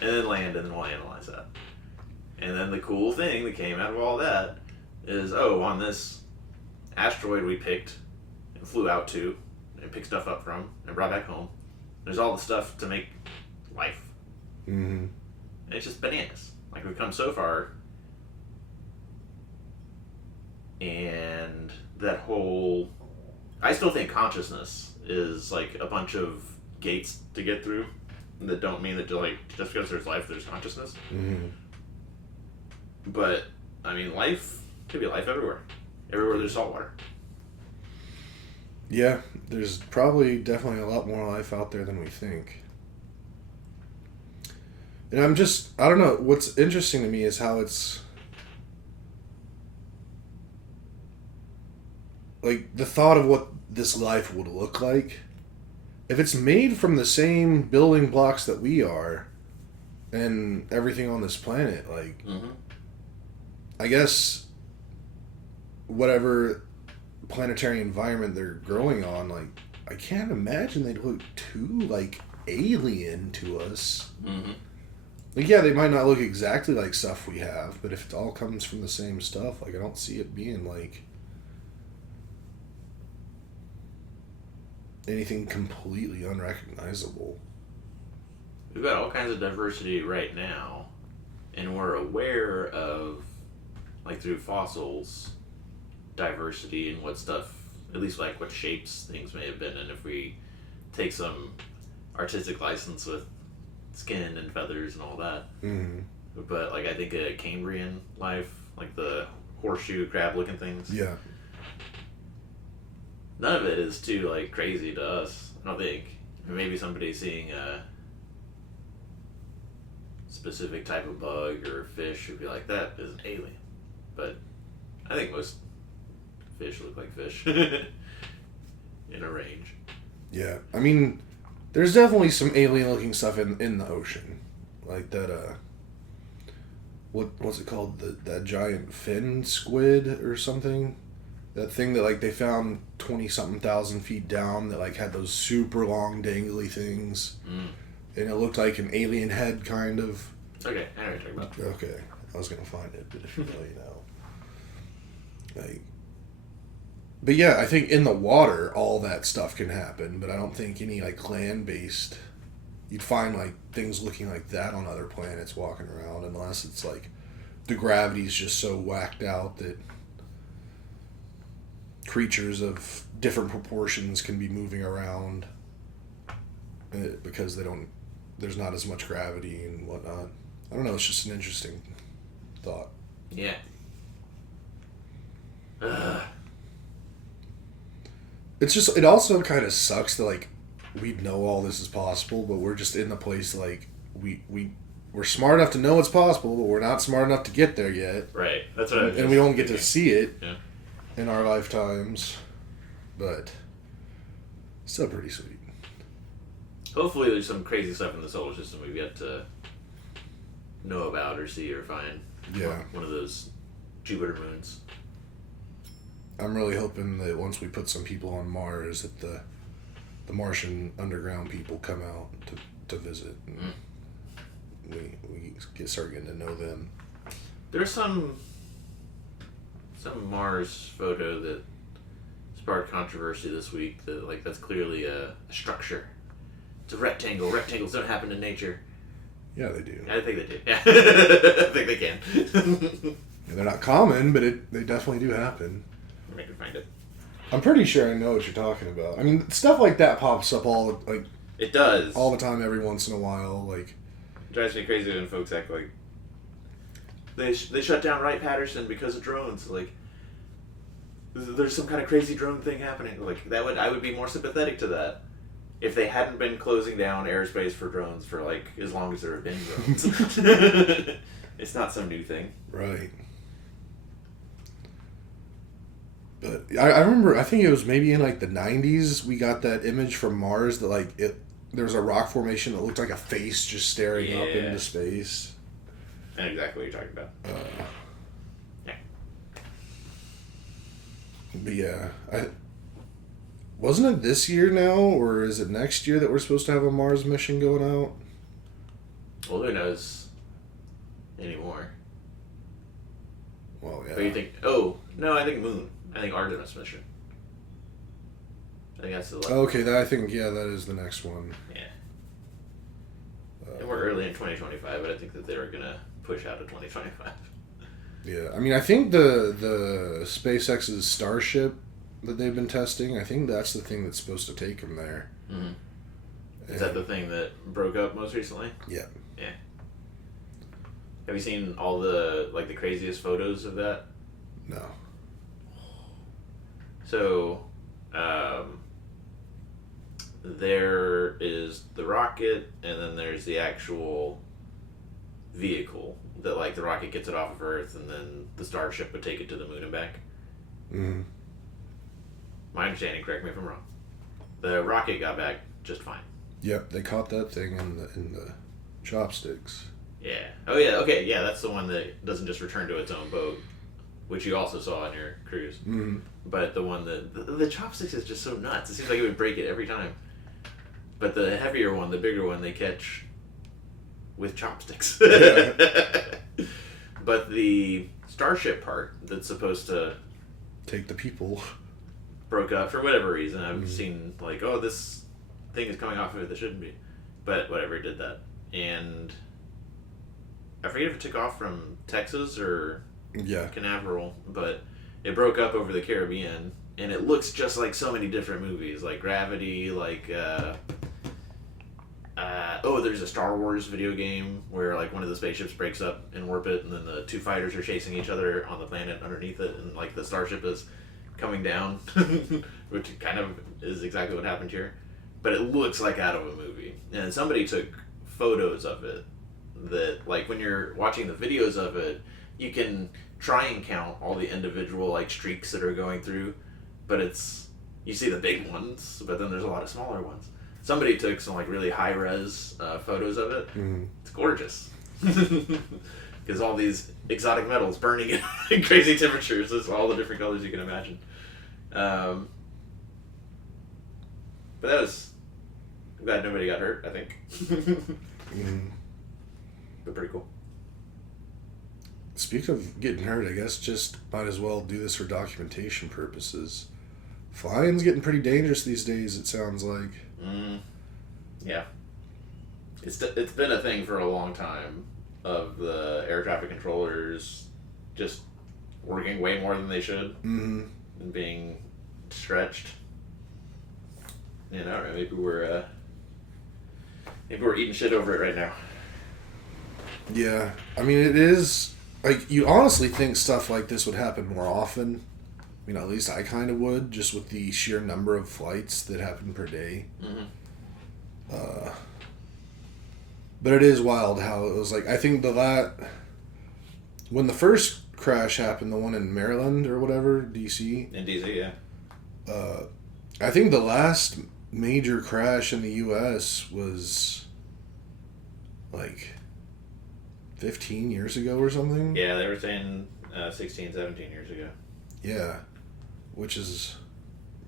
and then land, and then we'll analyze that. And then the cool thing that came out of all that is, on this asteroid we picked and flew out to and picked stuff up from and brought back home, there's all the stuff to make life. Mm-hmm. And it's just bananas. Like, we've come so far, and that whole... I still think consciousness is like a bunch of gates to get through that don't mean that just because there's life, there's consciousness. Mm-hmm. But, I mean, life could be life everywhere. Everywhere there's salt water. Yeah, there's probably definitely a lot more life out there than we think. And I don't know, what's interesting to me is how it's, like, the thought of what this life would look like. If it's made from the same building blocks that we are, and everything on this planet, like, I guess whatever planetary environment they're growing on, like, I can't imagine they'd look too, like, alien to us. Mm-hmm. Like, yeah, they might not look exactly like stuff we have, but if it all comes from the same stuff, like, I don't see it being, like, anything completely unrecognizable. We've got all kinds of diversity right now, and we're aware of, like, through fossils, diversity and what stuff at least like what shapes things may have been, and if we take some artistic license with skin and feathers and all that. Mm-hmm. But like I think a Cambrian life, like the horseshoe crab looking things. Yeah. None of it is too like crazy to us. I don't think. Maybe somebody seeing a specific type of bug or fish would be like, that is an alien. But I think most fish look like fish in a range. Yeah. I mean, there's definitely some alien looking stuff in the ocean. Like that what's it called? That giant fin squid or something? That thing that like they found 20-something thousand feet down that like had those super long dangly things. Mm. And it looked like an alien head kind of. Okay, I know what you're talking about. Okay. I was gonna find it, but if you know, you know. Like, but yeah, I think in the water all that stuff can happen, but I don't think any like land based you'd find like things looking like that on other planets walking around unless it's like the gravity's just so whacked out that creatures of different proportions can be moving around because there's not as much gravity and whatnot. I don't know, it's just an interesting thought. Yeah. It's just, it also kind of sucks that like we know all this is possible, but we're just in the place like we're smart enough to know it's possible, but we're not smart enough to get there yet. Right. That's what I was and we don't get to see it yeah. in our lifetimes, but still pretty sweet. Hopefully there's some crazy stuff in the solar system we've yet to know about or see or find. Yeah. One of those Jupiter moons. I'm really hoping that once we put some people on Mars that the Martian underground people come out to visit and we start getting to know them. There's some Mars photo that sparked controversy this week that like that's clearly a structure. It's a rectangle. Rectangles don't happen in nature. Yeah, they do. I think they do. Yeah. I think they can. Yeah, they're not common, but they definitely do happen. I can find it. I'm pretty sure I know what you're talking about. I mean, stuff like that pops up It does all the time, every once in a while. Like, it drives me crazy when folks act like they shut down Wright-Patterson because of drones. Like, there's some kind of crazy drone thing happening. Like I would be more sympathetic to that if they hadn't been closing down airspace for drones for like as long as there have been drones. It's not some new thing, right? But I remember, I think it was maybe in like the 90s, we got that image from Mars that like there's a rock formation that looked like a face just staring up into space. I know exactly what you're talking about. Yeah. But yeah, wasn't it this year now, or is it next year that we're supposed to have a Mars mission going out? Well, who knows anymore? Well, yeah. What do you think? Oh, no, I think Moon. I think Artemis mission. I think that's the last Okay, I think, yeah, that is the next one. Yeah. And we're early in 2025, but I think that they were going to push out to 2025. Yeah, I mean, I think the SpaceX's Starship that they've been testing, I think that's the thing that's supposed to take them there. Mm-hmm. Is that the thing that broke up most recently? Yeah. Yeah. Have you seen all the the craziest photos of that? No. So, there is the rocket, and then there's the actual vehicle that the rocket gets it off of Earth, and then the Starship would take it to the moon and back. Mm-hmm. My understanding, correct me if I'm wrong. The rocket got back just fine. Yep, they caught that thing in the chopsticks. Yeah. Oh yeah. Okay. Yeah, that's the one that doesn't just return to its own boat, which you also saw on your cruise. Mm-hmm. But the one that the chopsticks is just so nuts. It seems like it would break it every time. But the heavier one, the bigger one, they catch with chopsticks. Yeah. But the Starship part that's supposed to take the people broke up for whatever reason. I've seen this thing is coming off of it that shouldn't be. But whatever, it did that. And I forget if it took off from Texas or yeah Canaveral, but it broke up over the Caribbean and it looks just like so many different movies, like Gravity, like there's a Star Wars video game where like one of the spaceships breaks up in orbit, and then the two fighters are chasing each other on the planet underneath it, and like the starship is coming down, which kind of is exactly what happened here. But it looks like out of a movie, and somebody took photos of it that, like, when you're watching the videos of it, you can try and count all the individual like streaks that are going through, but you see the big ones, but then there's a lot of smaller ones. Somebody took some like really high res photos of it. It's gorgeous because all these exotic metals burning in crazy temperatures. It's all the different colors you can imagine. But that was, I'm glad nobody got hurt, I think. But pretty cool. Speaking of getting hurt, I guess just might as well do this for documentation purposes. Flying's getting pretty dangerous these days, it sounds like. Yeah. It's been a thing for a long time of the air traffic controllers just working way more than they should and being stretched. You know, maybe we're eating shit over it right now. Yeah, I mean, it is, like, you honestly think stuff like this would happen more often. I mean, at least I kind of would, just with the sheer number of flights that happen per day. But it is wild how it was, like, I think when the first crash happened, the one in Maryland or whatever, D.C. In D.C., yeah. I think the last major crash in the U.S. was, like, 15 years ago or something. Yeah, they were saying 16, 17 years ago. Yeah, which is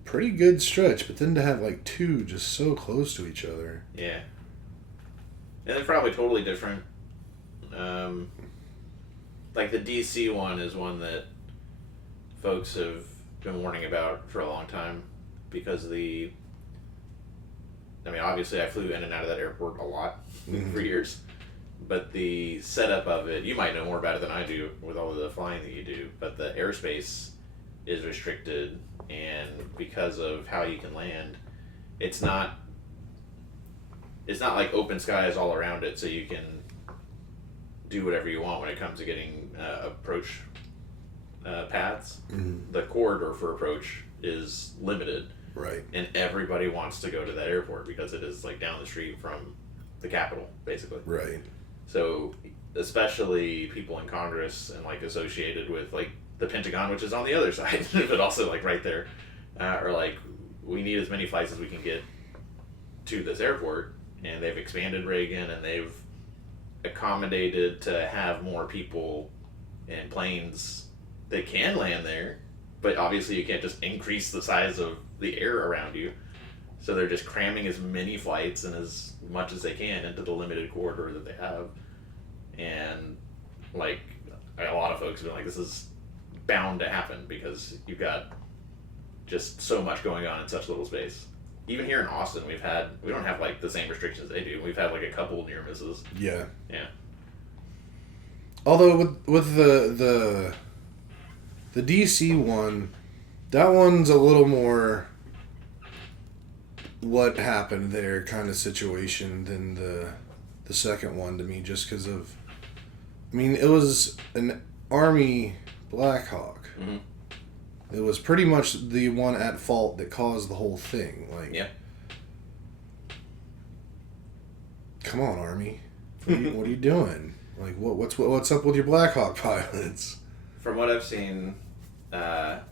pretty good stretch, but then to have like two just so close to each other. Yeah. And they're probably totally different. Like the DC one is one that folks have been warning about for a long time because obviously I flew in and out of that airport a lot for years. But the setup of it, you might know more about it than I do with all of the flying that you do, but the airspace is restricted, and because of how you can land, it's not like open skies all around it, so you can do whatever you want when it comes to getting approach paths. The corridor for approach is limited. Right. And everybody wants to go to that airport because it is like down the street from the Capitol, basically. Right. So, especially people in Congress and like associated with like the Pentagon, which is on the other side, but also like right there, are like, we need as many flights as we can get to this airport, and they've expanded Reagan and they've accommodated to have more people and planes that can land there, but obviously you can't just increase the size of the air around you. So they're just cramming as many flights and as much as they can into the limited corridor that they have. And, like, a lot of folks have been like, this is bound to happen because you've got just so much going on in such little space. Even here in Austin, we don't have, like, the same restrictions they do. We've had, like, a couple near misses. Yeah. Yeah. Although with the DC one, that one's a little more what happened there kind of situation than the second one to me, just because of, I mean, it was an Army Black Hawk. It was pretty much the one at fault that caused the whole thing. Like, Yeah. Come on, Army, what are you doing? Like, what's up with your Black Hawk pilots? From what I've seen,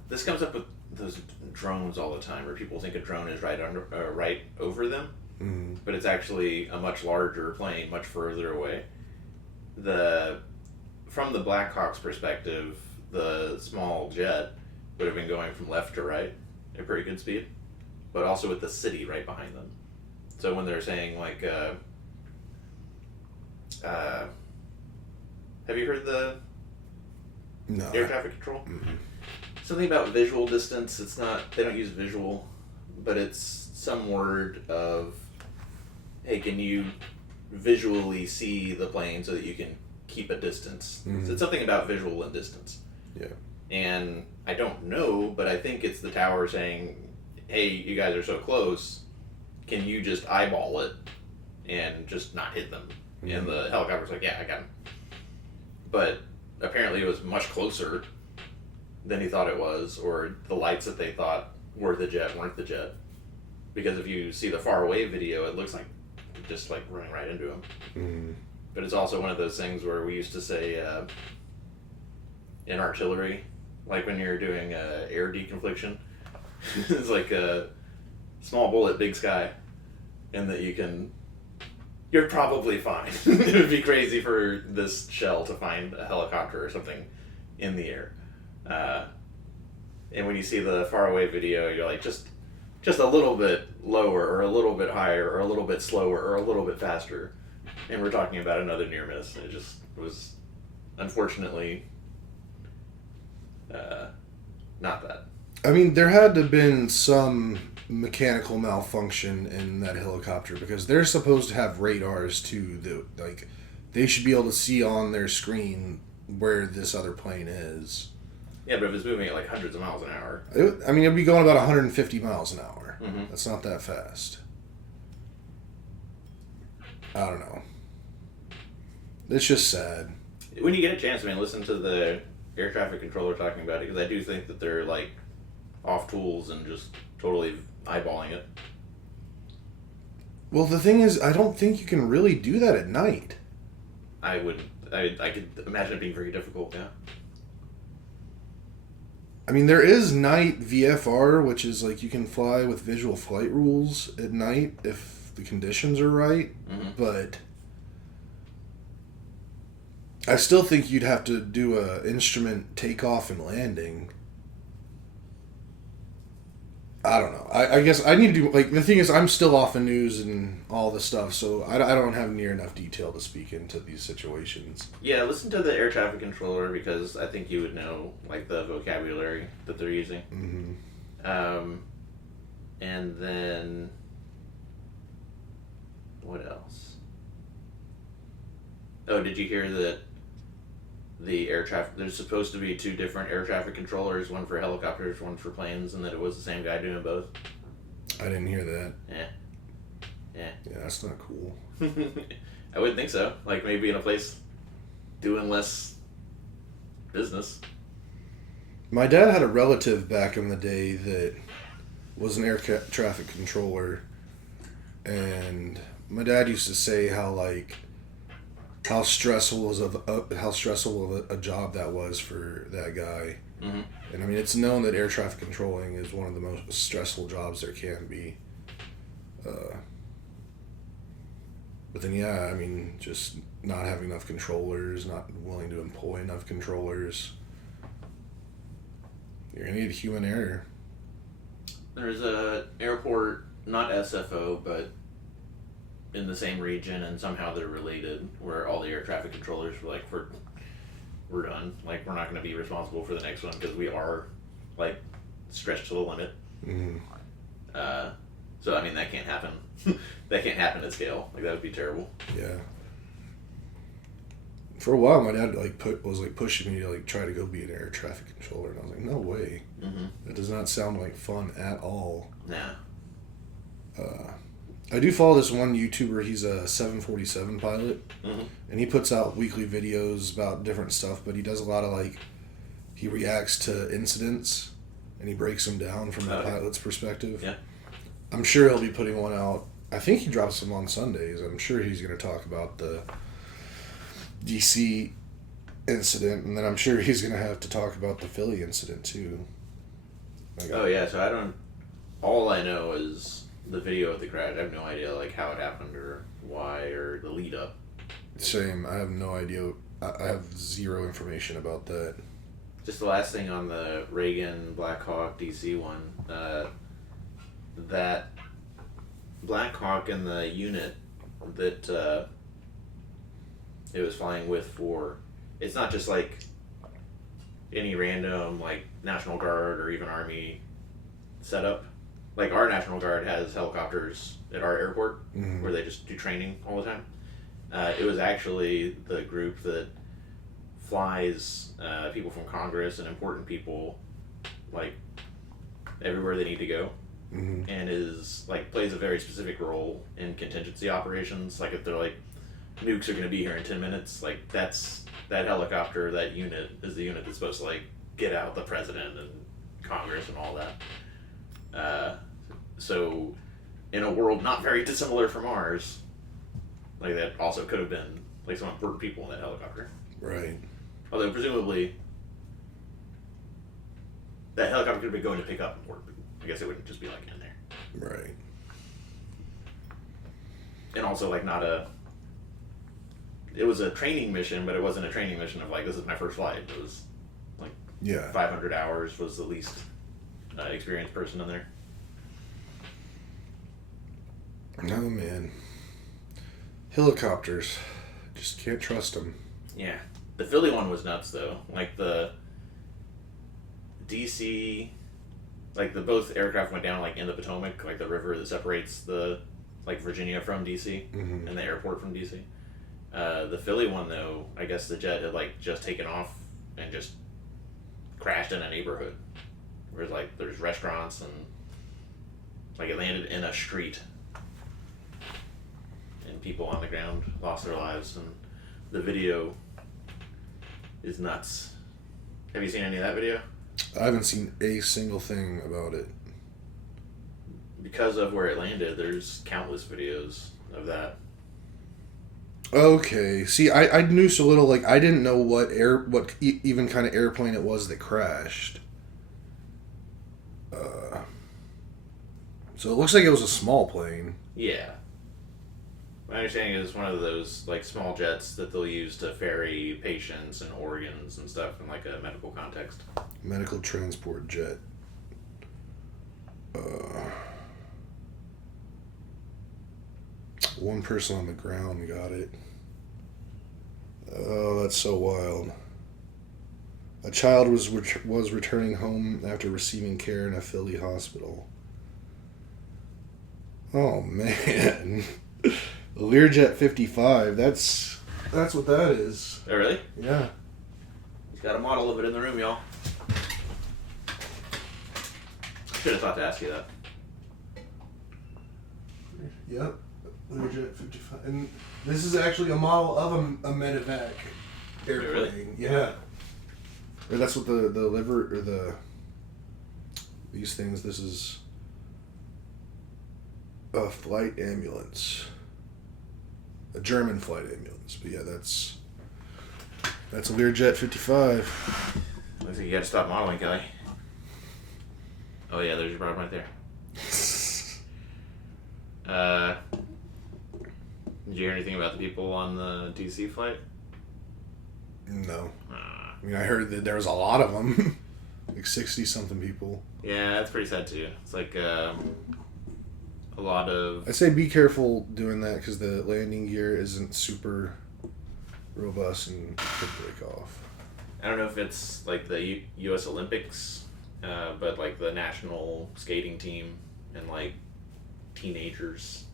this comes up with those drones all the time, where people think a drone is right over them, but it's actually a much larger plane, much further away. From the Black Hawk's perspective, the small jet would have been going from left to right at pretty good speed, but also with the city right behind them. So when they're saying like, have you heard the No. air traffic control? Something about visual distance. It's not, they don't use visual, but it's some word of, hey, can you visually see the plane so that you can keep a distance? So it's something about visual and distance. Yeah. And I don't know, but I think it's the tower saying, hey, you guys are so close, can you just eyeball it and just not hit them? Mm-hmm. And the helicopter's like, yeah, I got him. But apparently it was much closer than he thought it was, or the lights that they thought were the jet weren't the jet. Because if you see the far away video, it looks like just like running right into him. Mm. But it's also one of those things where we used to say in artillery, like when you're doing air deconfliction, it's like a small bullet, big sky, and that you're probably fine. It would be crazy for this shell to find a helicopter or something in the air. And when you see the far away video, you're like, just a little bit lower or a little bit higher or a little bit slower or a little bit faster. And we're talking about another near miss. It just was, unfortunately, not that. I mean, there had to have been some mechanical malfunction in that helicopter because they're supposed to have radars too. That, like, they should be able to see on their screen where this other plane is. Yeah, but if it's moving at like hundreds of miles an hour. It'd be going about 150 miles an hour. Mm-hmm. That's not that fast. I don't know. It's just sad. When you get a chance, listen to the air traffic controller talking about it, because I do think that they're like off tools and just totally eyeballing it. Well, the thing is, I don't think you can really do that at night. I could imagine it being very difficult, yeah. I mean, there is night VFR, which is like you can fly with visual flight rules at night if the conditions are right, mm-hmm. But I still think you'd have to do a instrument takeoff and landing. I don't know. I guess I need to do, like, the thing is, I'm still off the news and all this stuff, so I don't have near enough detail to speak into these situations. Yeah, listen to the air traffic controller, because I think you would know, like, the vocabulary that they're using. Mm-hmm. And then, what else? Oh, did you hear that the air traffic, there's supposed to be 2 different air traffic controllers, one for helicopters, one for planes, and that it was the same guy doing both? I didn't hear that. Yeah, that's not cool. I wouldn't think so. Like, maybe in a place doing less business. My dad had a relative back in the day that was an air traffic controller, and my dad used to say how stressful of a job that was for that guy. Mm-hmm. And I mean, it's known that air traffic controlling is one of the most stressful jobs there can be. But then, yeah, I mean, just not having enough controllers, not willing to employ enough controllers. You're going to need human error. There's a airport, not SFO, but in the same region, and somehow they're related, where all the air traffic controllers were like, we're done. Like, we're not going to be responsible for the next one because we are, like, stretched to the limit. Mm-hmm. So, I mean, that can't happen. That can't happen at scale. Like, that would be terrible. Yeah. For a while, my dad was pushing me to try to go be an air traffic controller, and I was like, no way. Mm-hmm. That does not sound like fun at all. Nah. I do follow this one YouTuber. He's a 747 pilot, mm-hmm. and he puts out weekly videos about different stuff, but he does a lot of, he reacts to incidents, and he breaks them down from the pilot's perspective. Yeah. I'm sure he'll be putting one out. I think he drops them on Sundays. I'm sure he's going to talk about the DC incident, and then I'm sure he's going to have to talk about the Philly incident, too. So all I know is the video of the crash. I have no idea how it happened or why or the lead up. Same. I have no idea. I have zero information about that. Just the last thing on the Reagan Black Hawk DC one. That Black Hawk and the unit that it was flying with it's not just any random National Guard or even Army setup. Our National Guard has helicopters at our airport, mm-hmm. where they just do training all the time. It was actually the group that flies people from Congress and important people like everywhere they need to go, and is like plays a very specific role in contingency operations. Like if they're like nukes are going to be here in 10 minutes, like that helicopter, that unit is the unit that's supposed to like get out the president and Congress and all that. So in a world not very dissimilar from ours, like that also could have been like some important people in that helicopter. Right. Although presumably that helicopter could have been going to pick up important people. I guess it wouldn't just be like in there. Right. And also like it was a training mission, but it wasn't a training mission of like, this is my first flight. It was like 500 hours was the least experienced person in there. No, man. Helicopters. Just can't trust them. Yeah. The Philly one was nuts, though. Like, the DC... Like, both aircraft went down, like, in the Potomac, like, the river that separates the, like, Virginia from DC, and the airport from DC. The Philly one, though, I guess the jet had, like, just taken off and just crashed in a neighborhood. Where, like, there's restaurants and... Like, it landed in a street. And people on the ground lost their lives, and the video is nuts. Have you seen any of that video? I haven't seen a single thing about it. Because of where it landed, there's countless videos of that. Okay. See, I knew so little. Like, I didn't know what even kind of airplane it was that crashed. So it looks like it was a small plane. Yeah. My understanding is one of those like small jets that they'll use to ferry patients and organs and stuff in like a medical context. Medical transport jet. One person on the ground got it. Oh, that's so wild. A child was returning home after receiving care in a Philly hospital. Oh man. Learjet 55. That's what that is. Oh, really? Yeah. He's got a model of it in the room, y'all. Should have thought to ask you that. Yep. Learjet 55. And this is actually a model of a medevac airplane. Really? Yeah. Or that's what the liver or these things. This is a flight ambulance. A German flight ambulance. But yeah, that's a Learjet 55. Looks like you gotta stop modeling, Kelly. Oh yeah, there's your problem right there. Did you hear anything about the people on the DC flight? No. I mean, I heard that there was a lot of them. Like 60-something people. Yeah, that's pretty sad too. It's like a lot of... I say be careful doing that because the landing gear isn't super robust and could break off. I don't know if it's like the U.S. Olympics, but like the national skating team and like teenagers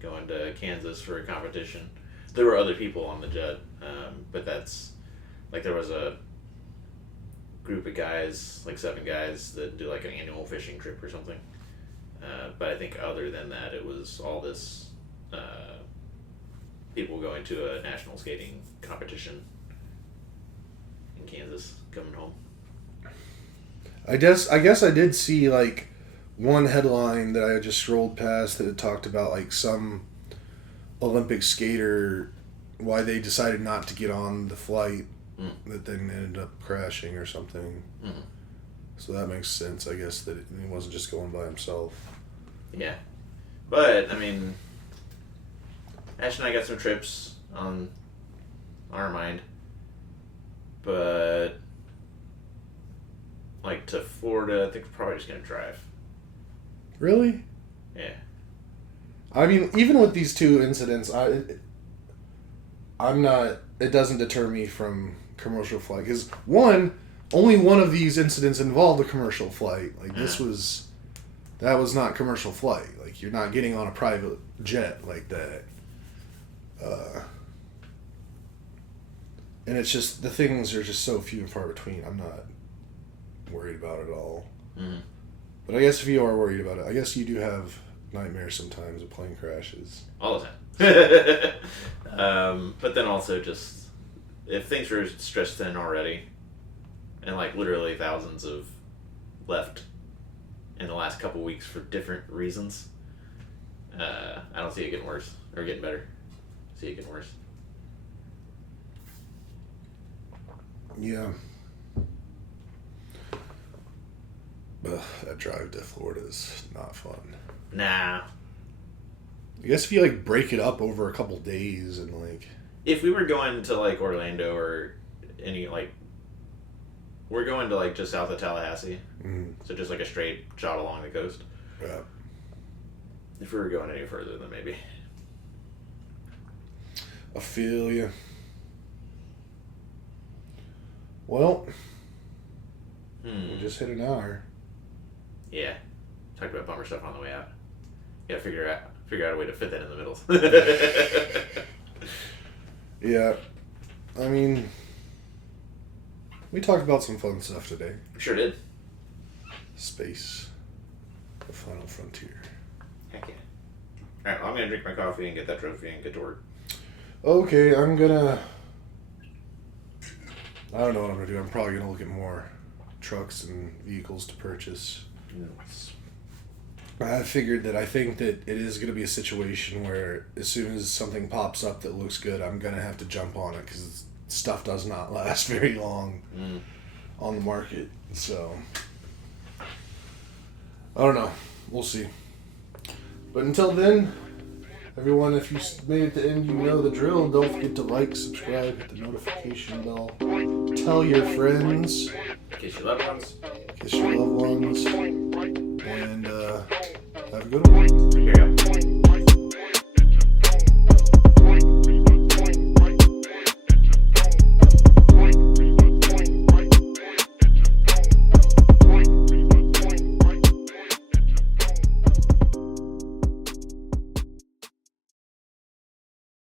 going to Kansas for a competition. There were other people on the jet, but that's like there was a group of guys, like 7 guys that do like an annual fishing trip or something. But I think other than that, it was all this people going to a national skating competition in Kansas coming home. I guess I did see like one headline that I just scrolled past that it talked about like some Olympic skater, why they decided not to get on the flight that then ended up crashing or something. So that makes sense, I guess, that he wasn't just going by himself. Yeah. But, I mean, Ash and I got some trips on our mind. But, like, to Florida, I think we're probably just going to drive. Really? Yeah. I mean, even with these 2 incidents, I'm not... It doesn't deter me from commercial flight. Because, only one of these incidents involved a commercial flight. Like, that was not commercial flight. Like, you're not getting on a private jet like that. And it's just, the things are just so few and far between. I'm not worried about it all. Mm-hmm. But I guess if you are worried about it, I guess you do have nightmares sometimes of plane crashes. All the time. But then also just, if things are stretched thin already, and like literally thousands of left in the last couple weeks for different reasons, I don't see it getting worse or getting better. I see it getting worse. Yeah. Ugh, that drive to Florida is not fun. Nah. I guess if you like break it up over a couple days and like, If we were going to like Orlando or any like, we're going to like just south of Tallahassee, so just like a straight shot along the coast. yeah. If we were going any further, then maybe. I feel you. Well, we just hit an hour. Yeah. Talked about bummer stuff on the way out. Gotta figure out a way to fit that in the middle. Yeah. I mean, we talked about some fun stuff today. Sure did. Space. The final frontier. Heck yeah. Alright, well, I'm gonna drink my coffee and get that trophy and get to work. Okay, I'm gonna... I don't know what I'm gonna do. I'm probably gonna look at more trucks and vehicles to purchase. Yes. I figured that I think that it is gonna be a situation where as soon as something pops up that looks good, I'm gonna have to jump on it because stuff does not last very long on the market. So, I don't know. We'll see. But until then, everyone, if you made it to the end, you know the drill. Don't forget to like, subscribe, hit the notification bell. Tell your friends. Kiss your loved ones. Kiss your loved ones. And have a good one.